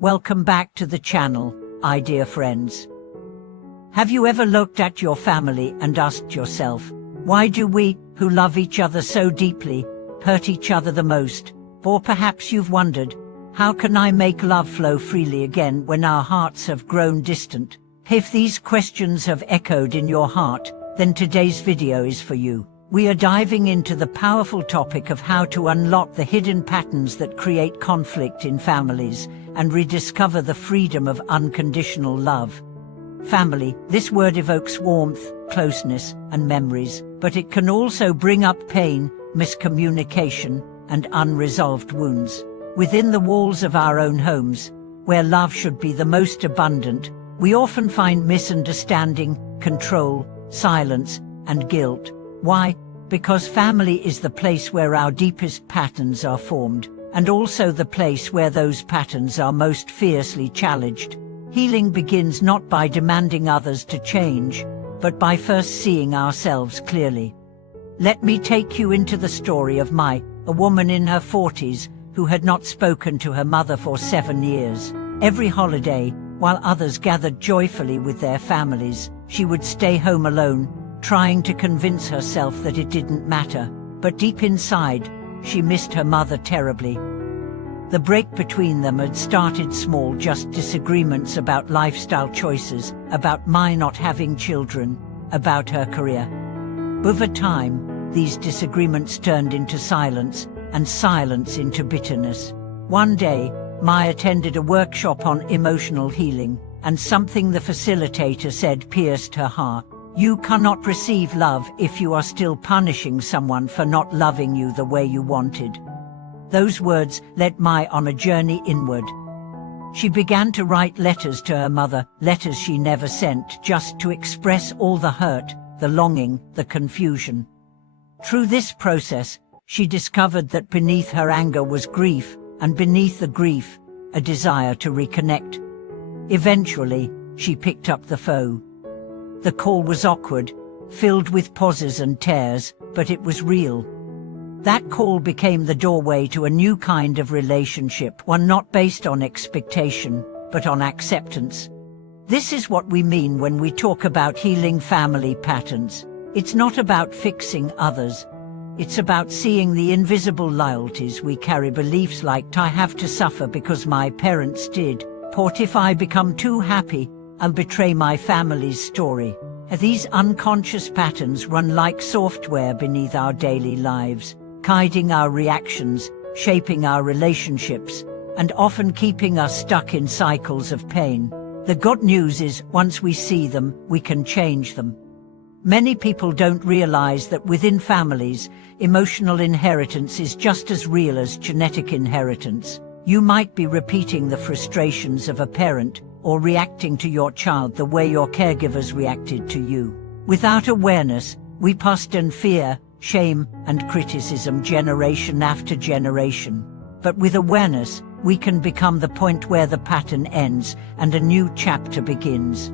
Welcome back to the channel, dear friends. Have you ever looked at your family and asked yourself, why do we, who love each other so deeply, hurt each other the most? Or perhaps you've wondered, how can I make love flow freely again when our hearts have grown distant? If these questions have echoed in your heart, then today's video is for you. We are diving into the powerful topic of how to unlock the hidden patterns that create conflict in families and rediscover the freedom of unconditional love. Family, this word evokes warmth, closeness, and memories, but it can also bring up pain, miscommunication, and unresolved wounds. Within the walls of our own homes, where love should be the most abundant, we often find misunderstanding, control, silence, and guilt. Why? Because family is the place where our deepest patterns are formed, and also the place where those patterns are most fiercely challenged. Healing begins not by demanding others to change, but by first seeing ourselves clearly. Let me take you into the story of Mai, a woman in her 40s who had not spoken to her mother for 7 years. Every holiday, while others gathered joyfully with their families, she would stay home alone, trying to convince herself that it didn't matter. But deep inside, she missed her mother terribly. The break between them had started small, just disagreements about lifestyle choices, about Mai not having children, about her career. Over time, these disagreements turned into silence, and silence into bitterness. One day, Mai attended a workshop on emotional healing, and something the facilitator said pierced her heart. You cannot receive love if you are still punishing someone for not loving you the way you wanted. Those words led Mai on a journey inward. She began to write letters to her mother, letters she never sent, just to express all the hurt, the longing, the confusion. Through this process, she discovered that beneath her anger was grief, and beneath the grief, a desire to reconnect. Eventually, she picked up the phone. The call was awkward, filled with pauses and tears, but it was real. That call became the doorway to a new kind of relationship, one not based on expectation, but on acceptance. This is what we mean when we talk about healing family patterns. It's not about fixing others. It's about seeing the invisible loyalties we carry, beliefs like I have to suffer because my parents did, or if I become too happy, I'll betray my family's story. These unconscious patterns run like software beneath our daily lives, guiding our reactions, shaping our relationships, and often keeping us stuck in cycles of pain. The good news is, once we see them, we can change them. Many people don't realize that within families, emotional inheritance is just as real as genetic inheritance. You might be repeating the frustrations of a parent, or reacting to your child the way your caregivers reacted to you. Without awareness, we pass down fear, shame, and criticism generation after generation. But with awareness, we can become the point where the pattern ends and a new chapter begins.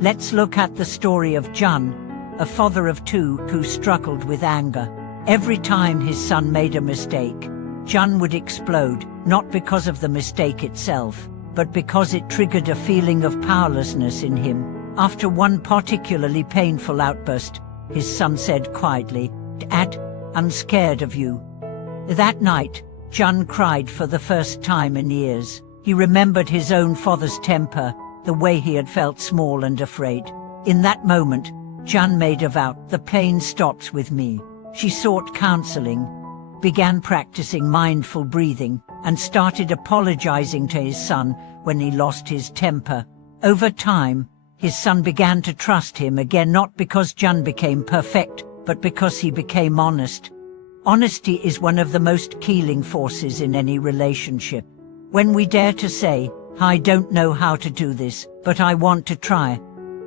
Let's look at the story of John, a father of 2 who struggled with anger. Every time his son made a mistake, John would explode, not because of the mistake itself, but because it triggered a feeling of powerlessness in him. After one particularly painful outburst, his son said quietly, "Dad, I'm scared of you." That night, John cried for the first time in years. He remembered his own father's temper, the way he had felt small and afraid. In that moment, John made a vow: the pain stops with me. She sought counseling, began practicing mindful breathing, and started apologizing to his son when he lost his temper. Over time, his son began to trust him again, not because John became perfect, but because he became honest. Honesty is one of the most healing forces in any relationship. When we dare to say, "I don't know how to do this, but I want to try,"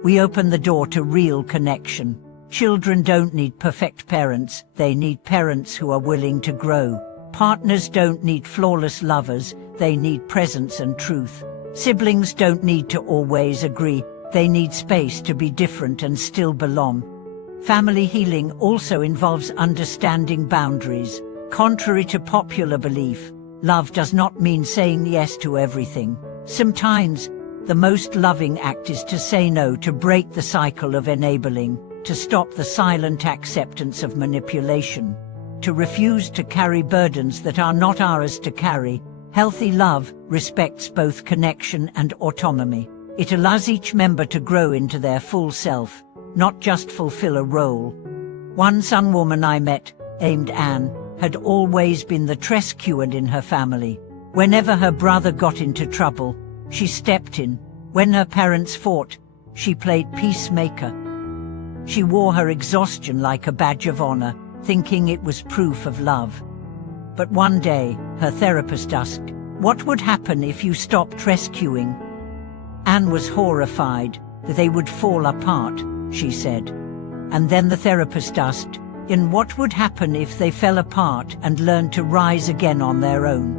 we open the door to real connection. Children don't need perfect parents, they need parents who are willing to grow. Partners don't need flawless lovers, they need presence and truth. Siblings don't need to always agree, they need space to be different and still belong. Family healing also involves understanding boundaries. Contrary to popular belief, love does not mean saying yes to everything. Sometimes, the most loving act is to say no, to break the cycle of enabling, to stop the silent acceptance of manipulation, to refuse to carry burdens that are not ours to carry. Healthy love respects both connection and autonomy. It allows each member to grow into their full self, not just fulfill a role. One young woman I met, named Anne, had always been the rescuer in her family. Whenever her brother got into trouble, she stepped in. When her parents fought, she played peacemaker. She wore her exhaustion like a badge of honor, thinking it was proof of love. But one day, her therapist asked, "What would happen if you stopped rescuing?" Anne was horrified that they would fall apart, she said. And then the therapist asked, "And what would happen if they fell apart and learned to rise again on their own?"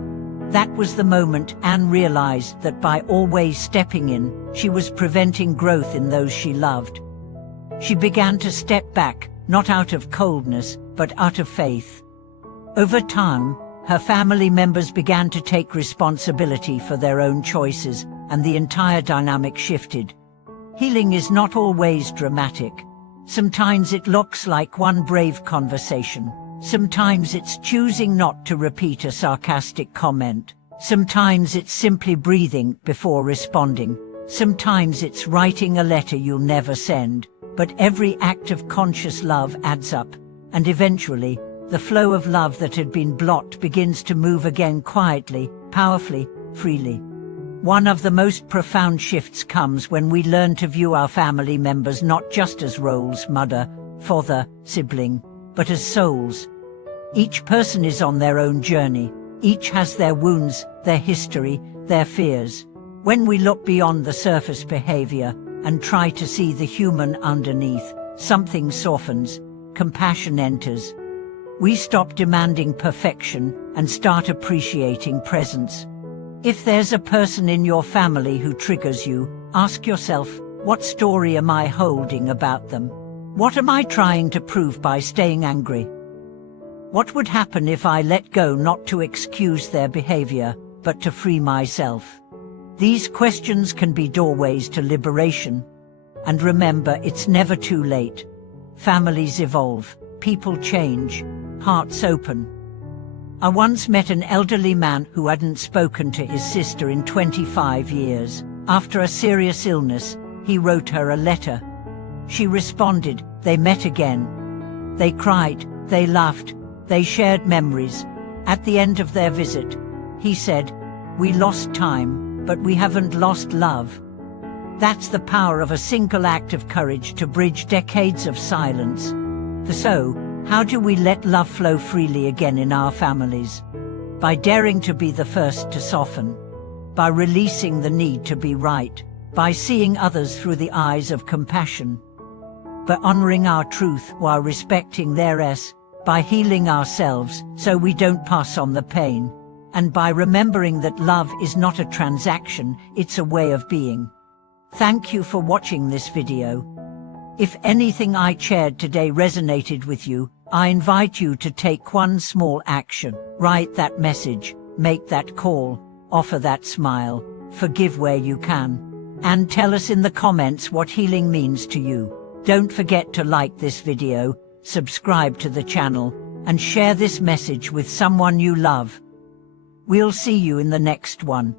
That was the moment Anne realized that by always stepping in, she was preventing growth in those she loved. She began to step back, not out of coldness, but out of faith. Over time, her family members began to take responsibility for their own choices, and the entire dynamic shifted. Healing is not always dramatic. Sometimes it looks like one brave conversation. Sometimes it's choosing not to repeat a sarcastic comment. Sometimes it's simply breathing before responding. Sometimes it's writing a letter you'll never send. But every act of conscious love adds up, and eventually, the flow of love that had been blocked begins to move again quietly, powerfully, freely. One of the most profound shifts comes when we learn to view our family members not just as roles, mother, father, sibling, but as souls. Each person is on their own journey. Each has their wounds, their history, their fears. When we look beyond the surface behavior and try to see the human underneath, something softens, compassion enters. We stop demanding perfection and start appreciating presence. If there's a person in your family who triggers you, ask yourself, what story am I holding about them? What am I trying to prove by staying angry? What would happen if I let go, not to excuse their behavior, but to free myself? These questions can be doorways to liberation. And remember, it's never too late. Families evolve, people change, hearts open. I once met an elderly man who hadn't spoken to his sister in 25 years. After a serious illness, he wrote her a letter. She responded. They met again. They cried, they laughed, they shared memories. At the end of their visit, he said, "We lost time, but we haven't lost love." That's the power of a single act of courage to bridge decades of silence. So, how do we let love flow freely again in our families? By daring to be the first to soften. By releasing the need to be right. By seeing others through the eyes of compassion. By honoring our truth while respecting theirs. By healing ourselves so we don't pass on the pain. And by remembering that love is not a transaction, it's a way of being. Thank you for watching this video. If anything I shared today resonated with you, I invite you to take one small action. Write that message, make that call, offer that smile, forgive where you can. And tell us in the comments what healing means to you. Don't forget to like this video, subscribe to the channel, and share this message with someone you love. We'll see you in the next one.